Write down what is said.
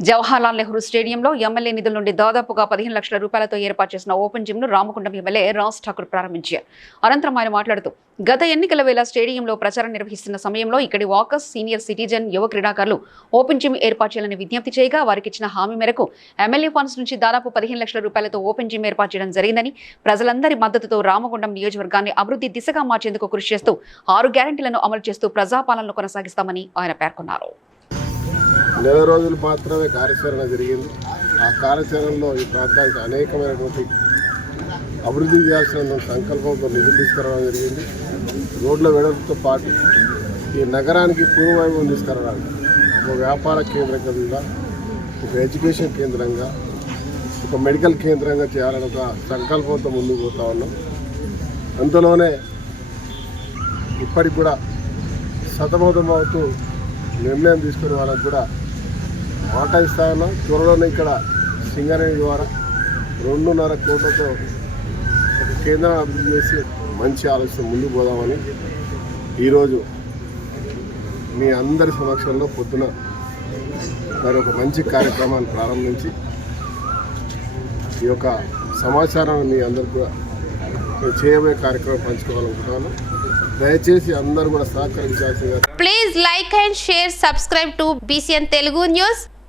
జవహర్లాల్ నెహ్రూ స్టేడియంలో ఎమ్మెల్యే నిధుల నుండి దాదాపుగా పదిహేను లక్షల రూపాయలతో ఏర్పాటు చేసిన ఓపెన్ జిమ్ను రామకుండం ఎమ్మెల్యే రాజ్ ఠాకూర్ ప్రారంభించారు. అనంతరం ఆయన మాట్లాడుతూ గత ఎన్నికల వేళ స్టేడియంలో ప్రచారం నిర్వహిస్తున్న సమయంలో ఇక్కడి వాకర్స్ సీనియర్ సిటిజన్ యువ క్రీడాకారులు ఓపెన్ జిమ్ ఏర్పాటు చేయాలని విజ్ఞప్తి చేయగా వారికి ఇచ్చిన హామీ మేరకు ఎమ్మెల్యే ఫండ్స్ నుంచి దాదాపు పదిహేను లక్షల రూపాయలతో ఓపెన్ జిమ్ ఏర్పాటు చేయడం జరిగిందని ప్రజలందరి మద్దతుతో రామగుండం నియోజకవర్గాన్ని అభివృద్ధి దిశగా మార్చేందుకు కృషి చేస్తూ ఆరు గ్యారంటీలను అమలు చేస్తూ ప్రజాపాలనను కొనసాగిస్తామని ఆయన పేర్కొన్నారు. నెల రోజులు మాత్రమే కార్యాచరణ జరిగింది. ఆ కార్యాచరణలో ఈ ప్రాంతానికి అనేకమైనటువంటి అభివృద్ధి చేయాల్సిన సంకల్పంతో నిధులు తీసుకురావడం జరిగింది. రోడ్ల వెడల్పుతో పాటు ఈ నగరానికి పూర్వవైభవం తీసుకురావడానికి ఒక వ్యాపార కేంద్రంగా ఒక ఎడ్యుకేషన్ కేంద్రంగా ఒక మెడికల్ కేంద్రంగా చేయాలని ఒక సంకల్పంతో ముందుకు పోతా ఉన్నాం. అందులోనే ఇప్పటికి కూడా సతమతమవుతూ నిర్ణయం తీసుకునే వాళ్ళకు కూడా మాట ఇస్తా త్వరలోనే ఇక్కడ సింగరేణి ద్వారా రెండున్నర కోట్లతో ఒక కేంద్రం అభివృద్ధి చేసి మంచి ఆలోచన ముందుకు పోదామని ఈరోజు మీ అందరి సమక్షంలో పొద్దున మరి ఒక మంచి కార్యక్రమాన్ని ప్రారంభించి ఈ యొక్క సమాచారాన్ని మీ అందరికి కూడా నేను చేయబోయే కార్యక్రమం పంచుకోవాలనుకుంటున్నాను. దయచేసి అందరూ కూడా సహకరించాల్సిందిగా please like and share subscribe to BCN Telugu news